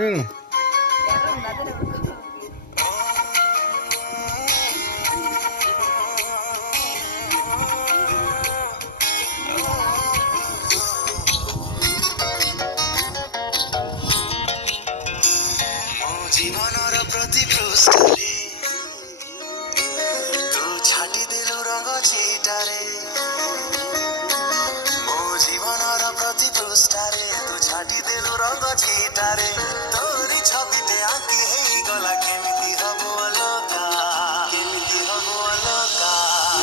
ಏನು জীবনর প্রতি পৃষ্ঠারে তু ছাটি দেলু রঙ চিটারে ମୋ ଜୀବନର ପ୍ରତି ପୃଷ୍ଠାରେ ତୁ ଛାଟି ଦେଲୁ ରଙ୍ଗ ଛିଟାରେ ତୋରି ଛବିଟେ ଆଙ୍କି ହେଇଗଲା କେମିତି ହବ ଅଲଗା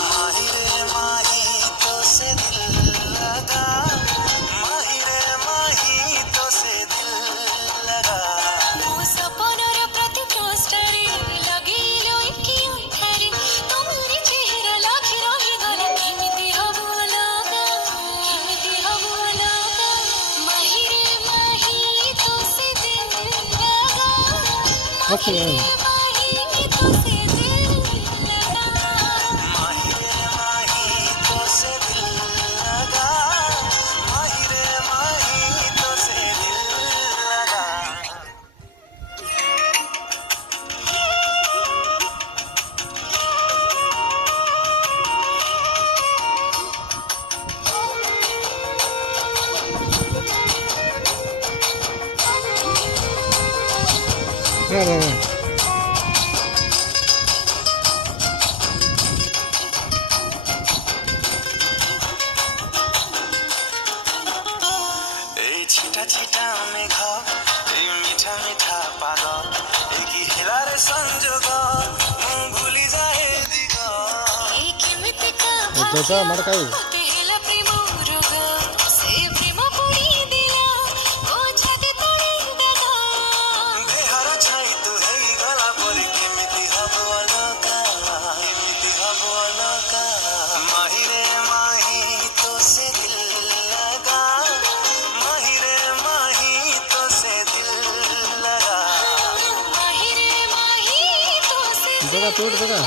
ମାହିରେ ମାହି ତ ସେ ଦିଲ ଲଗା ମାହିରେ ମାହି ତ ସେ ଦିଲ ଲଗା ମୋ ସପନର ପ୍ରତି ପୃଷ୍ଠାରେ ଲଗେଇଲୁ କି ଅଣ୍ଟାରେ ତୋରି ଚେହେରା ଲାଖି ରହିଗଲା କେମିତି ହବ ଅଲଗା ମାହିରେ ମାହି ତ ସେ ଦିଲ ଲଗା ମାହିରେ ମାହି ତ ସେ ଦିଲ ଲଗା ମାହିରେ ମାହି ତ ସେ ଦିଲ ଲଗା ମାହିରେ ମାହି ତ ସେ ଦିଲ ଲଗା এই ছিটা ছিটা মেঘ এই মিঠা মিঠা পাগ এই কি হেলারে সংযোগ ମୁଁ ଭୁଲି ଯାଏ ଦିଗ এই କେମିତିକା ଯା ମଡ଼କାଇ ମୋତେ ହେଲା ପ୍ରେମ ରୋଗ ସେ ପ୍ରେମ ପୋଡ଼ି ଦେଲା ମୋ ଛାତି ତଳେ ଦାଗ ଦେହର ଛାଇ ତୁ ହେଇଗଲା ପରେ କେମିତି ହବ ଅଲଗା ମାହିରେ ମାହି ତ ସେ ଦିଲ ଲଗା ମାହିରେ ମାହି ତ ସେ ଦିଲ ଲଗା ମାହିରେ ମାହି ତ ସେ ଜଗା ତୋଟ ଜଗା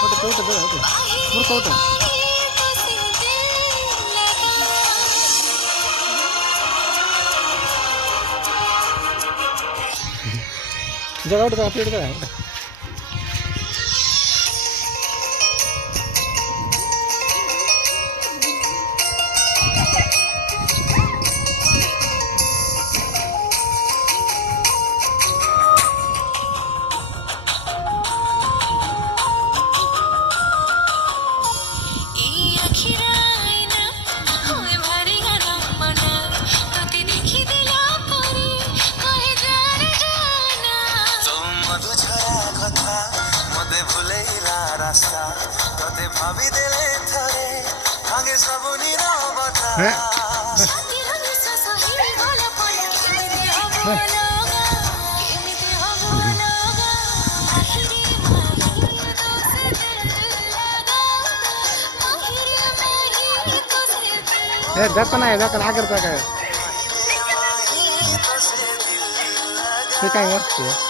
ଗୋଟେ ତୋଟ ଜଗା ଗୋଟେ ମୋର ତୋଟ ଜଗା ଗୋଟେ ଜଗା ପ୍ଲେଟ୍ ଜଗା ଗୋଟେ এই আখির আয়না হয় ভারি গানমনা তোতে দেখি দিলা পরে কহে জানে জানা ତୋ ମଧୁ ଝରା କଥା ମତେ ଭୁଲେଇଲା ରାସ୍ତା ତତେ ଭାବିଦେଲେ ଥରେ ଭାଙ୍ଗେ ସବୁ ନିରବତା ଛାତିର ନିଶ୍ୱାସ ହେଇଗଲା ପରେ କେମିତି ହବ ଅଲଗା ମାହିରେ ମାହି ତ ସେ ଦିଲ ଲଗା ମାହିରେ ମାହି ତ ସେ ଦିଲ ଏ ଦେଖ ନା ଆଗରେ ଦେଖ ମାହିରେ ମାହି ତ ସେ ଦିଲ ଲଗା ସେ କାହିଁ ବସିଛି